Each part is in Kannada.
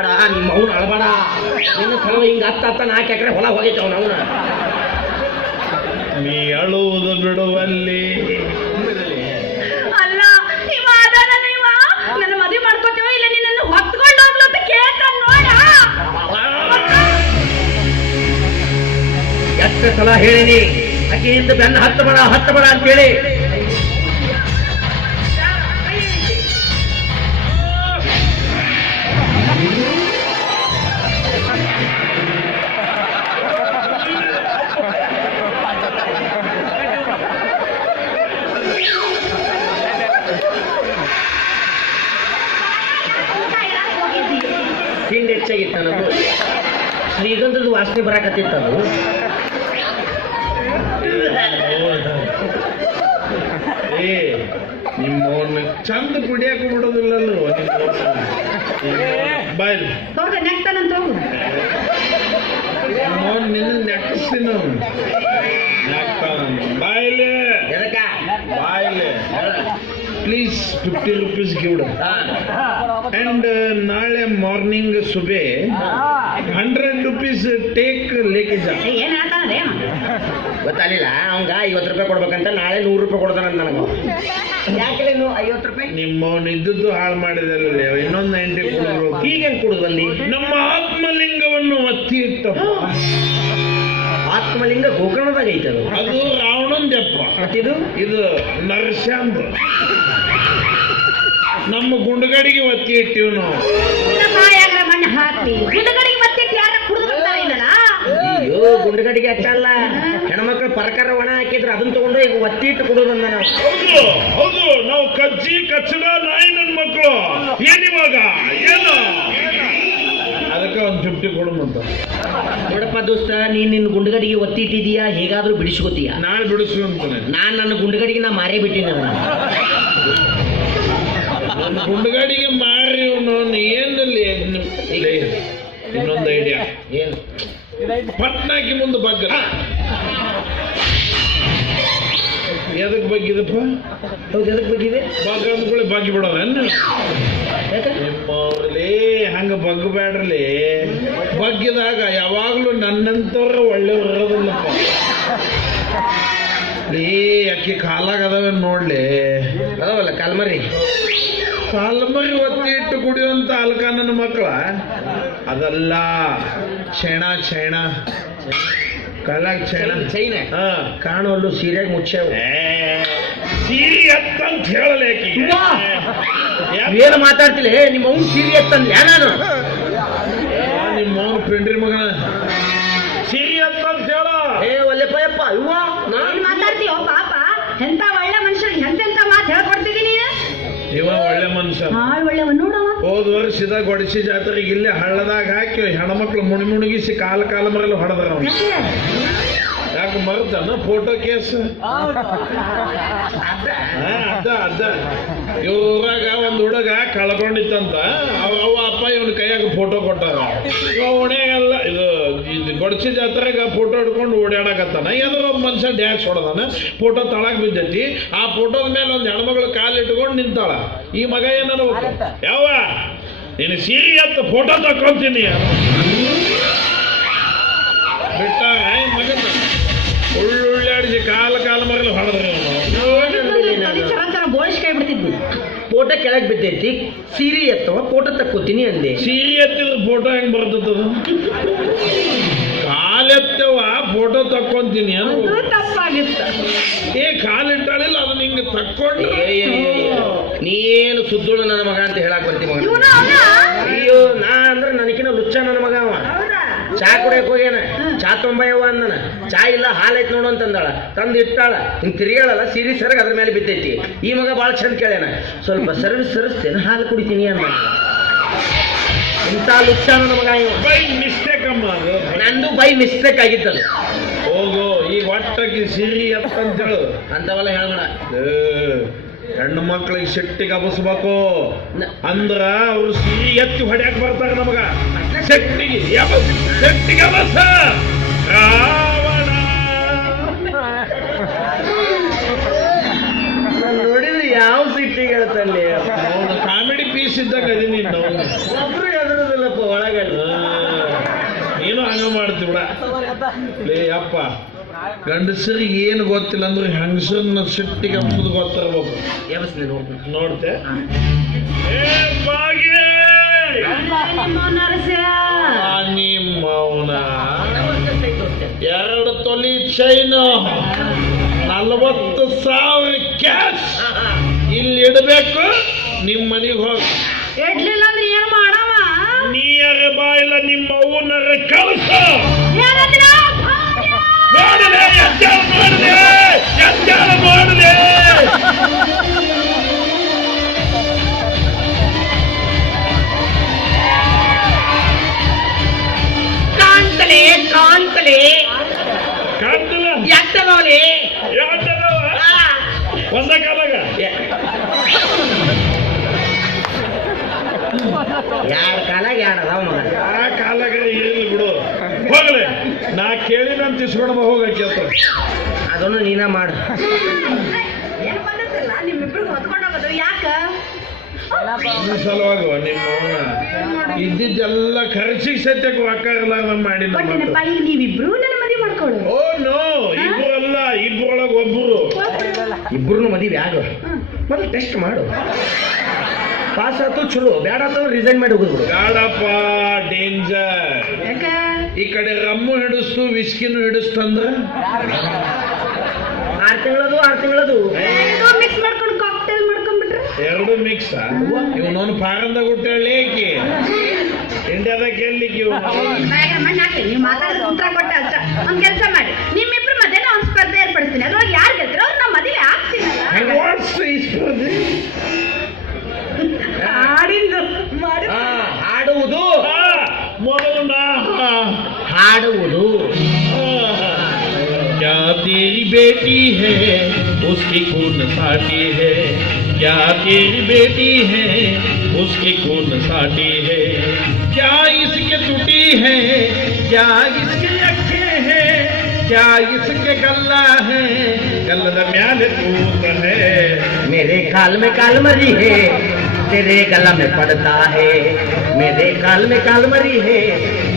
ಅಳಬಾಡ ನಿಮ್ಮ ಅವ್ನು ಅಳಬಾಡ. ನಿನ್ನ ಸಣ್ಣ ಹಿಂಗ ಹತ್ತ ಹತ್ತ ನಾಲ್ಕು ಎಕರೆ ಹೊಲ ಹೋಗೈತವ್ ಅವನ ನೀ ಅಳುವುದು ಬಿಡುವಲ್ಲಿ. ಅಲ್ಲ ಇವ ಅದಾನಲ್ಲ ಇವ? ನನ್ನ ಮದುವೆ ಮಾಡ್ಕೋತೀವ ಇಲ್ಲ ನಿನ್ನನ್ನು ಹೊತ್ಕೊಂಡು ಹೋಗ್ಲು ಅಂತ ಕೇಳ್ತಾನ ನೋಡ. ಎಷ್ಟು ಸಲ ಹೇಳಿನಿ ಅಕ್ಕಿಯಿಂದ ಬೆನ್ನ ಹತ್ತು ಬಡ ಹತ್ತು ಬಡ ಅಂತೇಳಿ ಹೆಚ್ಚಾಗಿತ್ತ ಶ್ರೀಗಂಧದ ವಾಸನೆ ಬರಾಕತ್ತಿತ್ತು ಅದು. ಏ ನಿಮ್ಮವನ್ನ ಚಂದ ಕುಡಿಯಾಕ ಬಿಡೋದಿಲ್ಲ ಬಾಯ್ ಹೋಗ ನೆಕ್ತಾನಂತ ಹೋಗು. ನಿಮ್ಮವನ್ ನಿನ್ನ ನೆಕ್ಸ್ತೀನಿ ಎದಕ್ಕ ಪ್ಲೀಸ್ ಫಿಫ್ಟಿ ರುಪೀಸ್ ಗಿವ್ಡ್ ಅಂಡ್ ನಾಳೆ ಮಾರ್ನಿಂಗ್ ಸುಬೆ ಹಂಡ್ರೆಡ್ ರುಪೀಸ್ ಟೇಕ್ ಲೇಕೇಜ್ ಏನ್ ಹೇಳ್ತಾನೆ ಗೊತ್ತಾಗಲಿಲ್ಲ. ಅವಂಗ ಐವತ್ತು ರೂಪಾಯಿ ಕೊಡ್ಬೇಕಂತ ನಾಳೆ ನೂರು ರೂಪಾಯಿ ಕೊಡ್ತಾನಂತ ನನಗೆ. ಯಾಕೆ ನೀವು ಐವತ್ತು ರೂಪಾಯಿ? ನಿಮ್ಮ ಇದ್ದದ್ದು ಹಾಳು ಮಾಡಿದಲ್ಲ ಇನ್ನೊಂದು ನೈಂಟಿ ಕೊಡಿದ್ರು ಹೀಗೇನು ಕುಡಿದು ನಮ್ಮ ಆತ್ಮಲಿಂಗವನ್ನು ಒತ್ತಿ ಇಟ್ಟಪ್ಪ ಆತ್ಮಲಿಂಗ ಗೋಕರ್ಣದಾಗ ಐತೆ ಅದು ಅದು ಇದು? ಇದು ನರ್ಸಾಂಬ ನಮ್ಮ ಗುಂಡಗಡಿಗೆ ಒತ್ತಿ ಇಟ್ಟಿವ್ ನಾವು ಮಣ್ಣು ಹಾಕಿ. ಗುಂಡಗಡಿಗೆ ಯಾರ ಕುಡಿದು ಅಯ್ಯೋ ಗುಂಡುಗಡಿಗೆ ಅಷ್ಟಲ್ಲ ಹೆಣ್ಮಕ್ಳು ಪರಕಾರ ಒಣ ಹಾಕಿದ್ರೆ ಅದನ್ನ ತಗೊಂಡು ಈಗ ಒತ್ತಿ ಇಟ್ಟು ಕುಡಿದು ನಾವು. ಹೌದು ಹೌದು. ನಾವು ಕಜ್ಜಿ ಕಚ್ಚಡ ನಾಯಿ ನನ್ನ ಮಕ್ಕಳು ಏನಿವಾಗ ಏನು? ಅದಕ್ಕೆ ಒಂದು ಫಿಫ್ಟಿ ಕೊಡಮಂತ ನೋಡಪ್ಪ ದೋಸ್ತ ನೀನ್ ನಿನ್ನ ಗುಂಡಗಡಿಗೆ ಒತ್ತಿ ಇಟ್ಟಿದೀಯಾ ಹೇಗಾದ್ರೂ ಬಿಡಿಸ್ಕೋತೀಯ? ನಾಳೆ ಬಿಡಿಸು ಅಂತಾನೆ. ನಾನ್ ನನ್ನ ಗುಂಡ್ಗಡಿಗೆ ನಾ ಮಾರೇ ಬಿಟ್ಟಿನಿ ಅದನ್ನ ನನ್ನ ಗುಂಡಗಡಿಗೆ ಮಾರಿ ಅವನು ಏನಲ್ಲಿ ಇನ್ನೊಂದು ಐಡಿಯಾ ಏನು? ಪಟ್ನಾಕಿ ಮುಂದೆ ಬಗ್ಗ. ಎದಕ್ ಬಗ್ಗಿದಪ್ಪ? ಹೌದು ಎದಕ್ಕೆ ಬಗ್ಗಿದೆ? ಬಗ್ಗ ಅಂದ್ಕೊಳ್ಳಿ ಬಗ್ಗಿ ಬಿಡೋದನ್ನ ಯಾಕೆ? ನಿಮ್ಮವ್ರಲ್ಲಿ ಹಂಗ ಬಗ್ಬೇಡ್ರಿ ಬಗ್ಗಿದಾಗ ಯಾವಾಗಲೂ ನನ್ನಂತವ್ರ ಒಳ್ಳೆಯವ್ರು ಇರೋದಿಲ್ಲಪ್ಪ. ರೀ ಅಕ್ಕಿ ಕಾಲಾಗ ಅದಾವ ನೋಡ್ಲಿ. ಅದಾವಲ್ಲ ಕಾಲ್ಮರಿ? ಕಾಲ್ಮರಿ ಒತ್ತಿ ಇಟ್ಟು ಕುಡಿಯುವಂತ ಅಲ್ಕ ನನ್ನ ಮಕ್ಕಳ ಅದಲ್ಲ ಕ್ಷಣ ಕ್ಷಣ. ಕಾಲಾಗ ಕ್ಷಣ. ಚೈನ ಹಾ. ಕಾಣುವಲ್ಲು ಸೀರೆಗೆ ಮುಚ್ಚವು. ಸೀರೆ ಅಂತ ಹೇಳಲೇಕಿ! ಏನು ಮಾತಾಡ್ತಿಲ್ಲ ಹೇ ನಿಮ್ಮ ಅವ್ನು ಸೀರಿಯಸ್ ಎತ್ತಂದ್ಲ ನಾನು ನಿಮ್ಮ ಮೌನ ಫ್ರೆಂಡ್ರಿ ಮಗನ. ಸೀರಿಯಸ್ ಅಂತ ಹೇಳ. ಏ ಒಲ್ಲೆಪ್ಪಯ್ಯಪ್ಪ ಇವ ನಾನು ಮಾತಾಡ್ತೀವ ಮಾತಾಡ್ತೀಯೋ ಪಾಪ? ಎಂತ ಒಳ್ಳೆ ಮನುಷ್ಯರಿಗೆ ಎಂತೆಂತ ಮಾತು ಹೇಳ್ಕೊಡ್ತಿದ್ದೀನಿ ನೀನು? ಇವ ಒಳ್ಳೆ ಮನುಷ್ಯ. ಹಾಳು ಒಳ್ಳೆ ನೋಡವ ಹೋದ ವರ್ಷದ ಗೊಡಿಸಿ ಜಾತ್ರೆಗೆ ಇಲ್ಲೇ ಹಳ್ಳದಾಗ ಹಾಕಿ ಹೆಣ್ಮಕ್ಳು ಮುಣಿ ಮುಣಗಿಸಿ ಕಾಲ ಕಾಲ ಮರಲು ಹೊಡೆದ್ರ ಅವ್ನು. ಯಾಕೆ? ಮರ್ತಾನ ಫೋಟೋ ಕೇಸ್ ಹಾ, ಅದ ಅದ ಇವ್ರಾಗ ಹುಡುಗ ಕಳ್ಕೊಂಡಿತ್ತಂತ ಅವ ಅಪ್ಪ ಇವನ ಕೈಯಾಗ ಫೋಟೋ ಕೊಟ್ಟಾರ ಓಡೇ ಓಣ್ಯಾಗೆಲ್ಲ ಇದು ಇದು ಗೊಡಸಿ ಜಾತ್ರೆಗ ಫೋಟೋ ಹಿಡ್ಕೊಂಡು ಓಡಾಡಕತ್ತಾನ ಯಾವ್ದಾರ ಒಬ್ಬ ಮನುಷ್ಯ ಡ್ಯಾನ್ಸ್ ಹೊಡೆದಾನ ಫೋಟೋ ತಳಕ್ ಬಿದ್ದೈತಿ. ಆ ಫೋಟೋದ ಮೇಲೆ ಒಂದು ಹೆಣ್ಮಗಳು ಕಾಲು ಇಟ್ಕೊಂಡು ನಿಂತಾಳ. ಈ ಮಗ ಏನಾರ ಯಾವ ನೀನು ಸೀರೆ ಅಂತ ಫೋಟೋ ತಕೊಂತೀನಿ ಫೋಟೋ ಕೆಳಗೆ ಬಿದ್ದೈತಿ ಸೀರೆ ಎತ್ತವ ಫೋಟೋ ತಕ್ಕೋತೀನಿ ಅಂದೆ. ಸೀರೆ ಎತ್ತಿದ ಫೋಟೋ ಹೆಂಗ್ ಬರ್ತದ? ಕಾಲೆತ್ತವ ಫೋಟೋ ತಕ್ಕೊಂತೀನಿ ಅದು. ತಪ್ಪಾಗಿತ್ತು. ಏ ಕಾಲಿಟ್ಟಾಳಿಲ್ಲ ಅದನ್ನ ಹಿಂಗೆ ತಕ್ಕೊಂಡು. ನೀನು ಸುದ್ದುಳು ನನ್ನ ಮಗ ಅಂತ ಹೇಳಕ್ ಬರ್ತಿ ಮಗ ಇವನ ಅವನ? ಅಯ್ಯೋ ನಾ ಅಂದ್ರೆ ನನಕಿನ ಲುಚ್ಚ ನನ್ನ ಮಗ ಅವ ಚಾ ಕುಡಿಯಕ್ ಹೋಗ್ಯಾನ. ಚಾ ತೊಂಬಯ್ಯವ ಅಂದನ. ಚಾ ಇಲ್ಲ ಹಾಲೈತ್ ಐತ್ ನೋಡು ಅಂತಂದಾಳ. ತಂದು ಇಟ್ಟಾಳ. ಹಿಂಗ್ ತಿರುಗಾಳಲ್ಲ ಸೀರಿ ಸರಗ್ ಅದ್ರ ಮೇಲೆ ಬಿದ್ದೈತಿ. ಈ ಮಗ ಭಾಳ ಚಂದ ಕೇಳ್ಯಾನ. ಸ್ವಲ್ಪ ಸರಳು ಸರಿಸ್ತೇನೆ ಹಾಲು ಕುಡಿತೀನಿ ಅಂತ ಇಂಥ ಲುಕ್ಸಾನ ಮಗ ಇವ. ಬೈ ಮಿಸ್ಟೇಕ್ ಅಮ್ಮ ಅದು. ನಂದು ಬೈ ಮಿಸ್ಟೇಕ್ ಆಗಿತ್ತದು. ಹೋಗು ಈ ಒಟ್ಟಕ್ಕೆ ಸಿರಿ ಅಂತ ಹೇಳು ಅಂತವೆಲ್ಲ ಹೇಳ್ಬೇಡ ಏ, ಹೆಣ್ಣು ಮಕ್ಳಿಗೆ ಶೆಟ್ಟಿಗೆ ಅಬಸ್ಬೇಕು ಅಂದ್ರ ಅವ್ರು ಸಿರಿ ಎತ್ತಿ ಹೊಡ್ಯಾಕ್ ಬರ್ತಾರೆ ನಮಗ. ಶಕ್ತಿ ಶಕ್ತಿ ಅವಸ ರಾವಣ! ನೋಡಿದ್ರೆ ಯಾವ ಸಿಟ್ಟಿಗೆ ಹೇಳ್ತಲ್ಲಿ ಕಾಮಿಡಿ ಪೀಸ್ ಇದ್ದಾಗ ಅದೇ ಒಬ್ರು ಎದುರದಿಲ್ಲಪ್ಪ ಒಳಗಡೆ. ನೀನು ಹಂಗ ಮಾಡ್ತೀವಿಡ ಲೇ ಅಪ್ಪ ಗಂಡಸರಿಗೆ ಏನು ಗೊತ್ತಿಲ್ಲ ಅಂದ್ರೆ ಹೆಂಗಸನ್ನ ಸಿಟ್ಟಿಗೆ ಹಬ್ಬದ ಗೊತ್ತಿರ್ಬೇಕು. ನೋಡ್ತೆ? ಆ ನಿಮ್ಮವನ ಎರಡು ತೊಲಿ ಚೈನು ನಲ್ವತ್ತು ಸಾವಿರ ಕ್ಯಾಶ್ ಇಲ್ಲಿ ಇಡಬೇಕು ನಿಮ್ಮ ಮನೆಗೆ ಹೋಗಿ. ಇಡ್ಲಿಲ್ಲ ಅಂದ್ರೆ ಏನ್ ಮಾಡವ? ನೀಯರ ಬಾಯಿಲ್ಲ ನಿಮ್ಮ ಅವನರ ಕಳಸ. ಏನಂದ್ರ ನಾ ಕೇಳಿದಂತ ಇಸ್ಕೊಂಡು ಹೋಗಕ್ಕೆ ಅದನ್ನು ನೀನ ಮಾಡು. ಈ ಸಲುವಾಗಿ ನಿಮ್ಮ ಇದ್ದಿದ್ದೆಲ್ಲ ಖರ್ಚಿಗೆ ಸತ್ಯಕ್ಕೆ ರೊಕ್ಕ ಮಾಡಿ ನೀವಿಬ್ರು ನನ್ನ ಮದುವೆ ಮಾಡ್ಕೊಳ್ಳಿ ಓ ನೋ ಇಬ್ರು ಅಲ್ಲ ಇಬ್ರೊಳಗೆ ಒಬ್ರು. ಇಬ್ರು ಮದುವೆ ಆಗ ಮೊದಲು ಟೆಸ್ಟ್ ಮಾಡು. ಪಾಸ್ ಆತು ಚಲೋ. ಬೇಡ ಆತು ರಿಸೈನ್ ಮಾಡಿ ಹೋಗುದು ಬಿಡು ಬೇಡಪ್ಪ ಡೇಂಜರ್ ಯಾಕ? ಈ ಕಡೆ ಹಿಡಿಸ್ತು ವಿಸ್ಕಿನೂ ಹಿಡಿಸ್ತಂದ್ರ? ಆರು ತಿಂಗಳದು ಆರು ತಿಂಗಳದು ಮಿಕ್ಸ್ ಮಾಡ್ಕೊಂಡು ಕಾಕ್ಟೇಲ್ ಮಾಡ್ಕೊಂಡ್ಬಿಟ್ರೆ? ಎರಡು ಮಿಕ್ಸ್ ಇವನೊಂದು ಫಾರಂದ ಹುಟ್ಟೇಳಿ ಏಕೆ ಇಂಡಿಯಾದಾಗ ಕೇಳಲಿಕ್ಕೆ ನೀವು ಮಾತಾಡೋದು ಉತ್ತರ ಕೊಟ್ಟೆ ಅಷ್ಟ. ಒಂದ್ ಕೆಲಸ ಮಾಡಿ. ನಿಮ್ಮಿಬ್ರು ಮಧ್ಯಾಹ್ನ ಒಂದು ಸ್ಪರ್ಧೆ ಏರ್ಪಡಿಸ್ತೀನಿ. ಅದ್ರೊಳಗೆ ಯಾರು ಗೆಲ್ತಾರೋ? ಅವ್ರು ನಮ್ಮ ಮದುವೆ ಆಗ್ತೀನಿ ಸ್ಪರ್ಧೆ तेरी बेटी है, उसकी खून साटी है। क्या तेरी बेटी है, उसकी खून साटी है। क्या इसके टूटी है, क्या इसके अखे है, क्या इसके गल्ला है। गल्ला म्याल तूत है। मेरे काल में काल मरी है, तेरे गला में पड़ता है। मेरे काल में काल मरी है,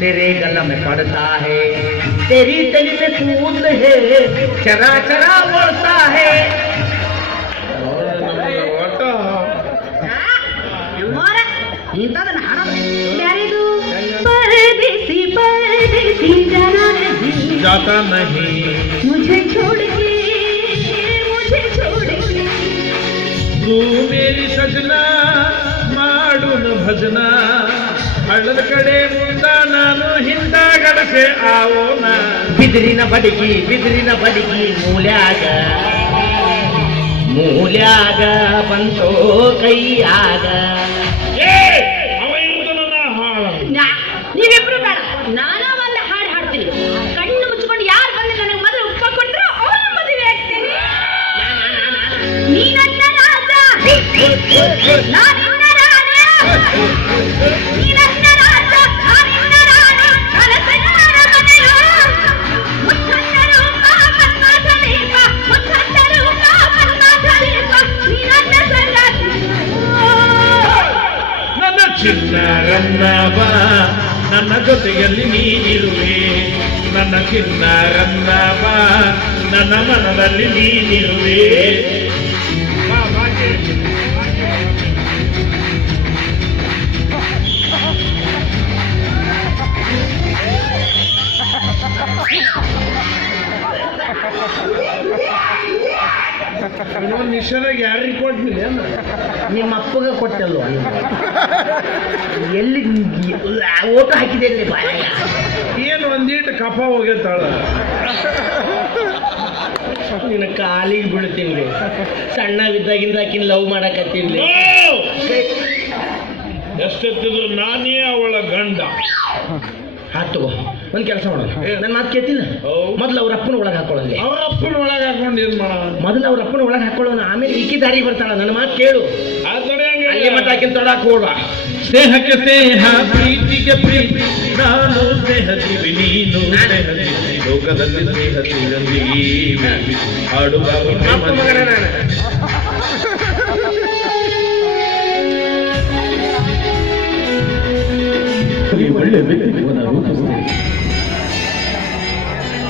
तेरे गला में पड़ता है। तेरी गली में कूद है चरा चरा बोलता है। तो जाता नहीं। मुझे छोड़ के मुझे छोड़ के। तू मेरी सजना माडुन भजना। ಹಳ್ಳದ ಕಡೆ ಮುಂದ ನಾನು ಹಿಂದ ಗಡಸೆ ಆವೋನ. ಬಿದಿರಿನ ಬಡಗಿ ಬಿದಿರಿನ ಬಡಗಿ ಮೂಲ್ಯಾಗ. ಮೂಲ್ಯಾಗ ಬಂತೋ ಕೈಯಾಗ. ಚಿನ್ನ ರನ್ನವ ನನ್ನ ಜೊತೆಯಲ್ಲಿ ನೀನಿರುವೆ. ನನ್ನ ಚಿನ್ನ ರನ್ನವ ನನ್ನ ಮನದಲ್ಲಿ ನೀನಿರುವೆ. ಇನ್ನೊಂದು ನಿಷೇಧಾಗ ಯಾರಿಗೆ ಕೊಟ್ಟಿಲ್ಲ ನಿಮ್ಮ ಅಪ್ಪಗೆ ಕೊಟ್ಟಲ್ವ ಎಲ್ಲಿ ಓಟು ಹಾಕಿದೆ ಏನು ಒಂದೀಟು ಕಫ ಹೋಗಿರ್ತಾಳ ನಿನ್ನ ಕಾಲಿಗೆ ಬೀಳ್ತೀನಿ ಸಣ್ಣವಿದ್ದಾಗಿಂದ ಆಕಿನ ಲವ್ ಮಾಡಕತ್ತೀನಿ ಎಷ್ಟೆತ್ತಿದ್ರು ನಾನೇ ಅವಳ ಗಂಡ. ಆತು ಒಂದ್ ಕೆಲಸ ಮಾಡೋಣ. ನನ್ನ ಮಾತು ಕೇಳ್ತಿಲ್ಲ. ಮೊದ್ಲು ಅವ್ರ ಅಪ್ಪನ ಒಳಗೆ ಹಾಕೊಳ್ಳಿ ಅವ್ರ ಅಪ್ಪನ ಒಳಗೆ ಹಾಕೊಂಡು ಏನ್ ಮಾಡೋಣ ಮೊದಲು ಅವ್ರ ಅಪ್ಪನ ಒಳಗೆ ಹಾಕೊಳ್ಳೋಣ. ಆಮೇಲೆ ಈಕಿ ದಾರಿ ಬರ್ತಾಳ. ನನ್ನ ಮಾತು ಕೇಳು. ಹಂಗೆ ಅಲ್ಲಿ ಮಟ್ಟ ಹಾಕಿನ ತೊಡಕ್ ಹೋಡ್ವ ಸ್ನೇಹಕ್ಕೆ ಸ್ನೇಹ ಪ್ರೀತಿಗೆ ಪ್ರೀತಿ. ನಾನು ಸ್ನೇಹದಿವಿ ಜೀವಿ ನೀನು ಸ್ನೇಹ ಜೀವಿ ಲೋಕದಲ್ಲಿ ಸ್ನೇಹ ಚಿರಂಜೀವಿ ಹಾಡುವ ಮಗನ ನಾನು.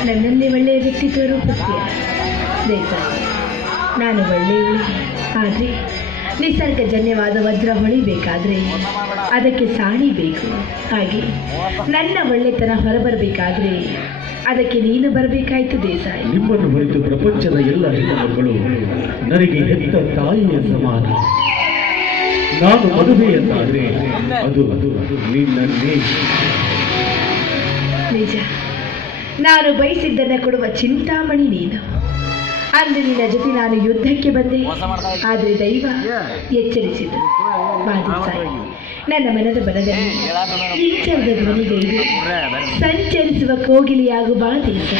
ನನ್ನಲ್ಲಿ ಒಳ್ಳೆಯ ವ್ಯಕ್ತಿತ್ವ ರೂಪಿಸ್ತೀಯ ದೇವ ನಾನು ಒಳ್ಳೆಯವಳು. ಆದರೆ ನಿಸರ್ಗಜನ್ಯವಾದ ವಜ್ರ ಹೊಳಿಬೇಕಾದ್ರೆ ಅದಕ್ಕೆ ಸಾಣಿ ಬೇಕು. ಹಾಗೆ ನನ್ನ ಒಳ್ಳೆತನ ಹೊರಬರಬೇಕಾದ್ರೆ ಅದಕ್ಕೆ ನೀನು ಬರಬೇಕಾಯ್ತು ದೇಸಾಯಿ. ನಿಮ್ಮನ್ನು ಹೊರತು ಪ್ರಪಂಚದ ಎಲ್ಲ ಹೆಣ್ಣುಮಕ್ಕಳು ನನಗೆ ಹೆತ್ತ ತಾಯಿಯ ಸಮಾನ. ನಾನು ಮದುವೆ ಎಂದಾದ್ರೆ ಅದು ಅದು ನಿನ್ನೇ ನಿಜ. ನಾನು ಬಯಸಿದ್ದನ್ನು ಕೊಡುವ ಚಿಂತಾಮಣಿ ನೀನು. ಅಂದು ನಿನ್ನ ಜೊತೆ ನಾನು ಯುದ್ಧಕ್ಕೆ ಬಂದೆ. ಆದರೆ ದೈವ ಎಚ್ಚರಿಸಿದ ಬಾದಿಸಾಯಿ ನನ್ನ ಮನದ ಬಲದಲ್ಲಿ ಇಂಚರದ ಧ್ವನಿಗೈದು ಸಂಚರಿಸುವ ಕೋಗಿಲಿಯಾಗು ಬಾದೇಶ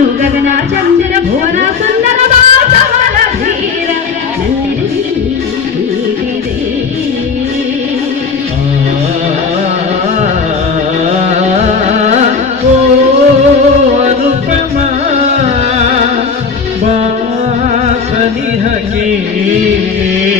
యుగగన చంద్ర భోర సుందర ಹಗೆ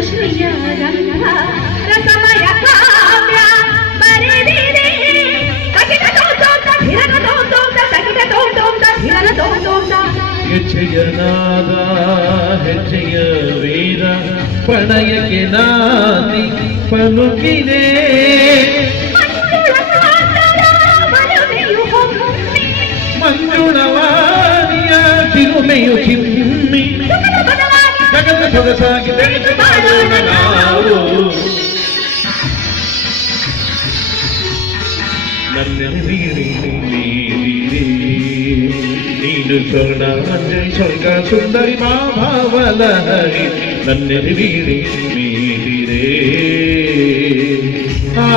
ಸೃಷ್ಟಿಯ ರಂಗ ರಸಮಯ ಕಾವ್ಯ ಬರೆದಿದೆ ತಗಿದ ತೋಟೋಟ ಧಿರನ ತೋಟೋಟ ತಗಿದ ತೋಟೋಟ ಧಿರನ ತೋಟೋಟ ಹೆಜ್ಜೆಯನಾದ ಹೆಜ್ಜೆಯ ವೀರ ಪಣಯಕ್ಕೆ ನಾನಿ ಪಲುಕಿದೆ ಮಂಜುಳ ಕಾಂತದ ಮದುವೆಯು ಹೊಮ್ಮಿ ಮಂಜುಳವಾಣಿಯ ಚಿರುಮೆಯು ಸೊಗಸಾಗಿ ತಿಳಿದು ಮಾಡೋಣ ನಾವು ನೀನು ಸ್ವರ್ಣ ಮಂಜರಿ ಸ್ವರ್ಗ ಸುಂದರಿ ಮಾಭಾವಲ ಹರಿ ನನ್ನೆರಿ ವೀರಿ ಮೀರಿರೇ ಆ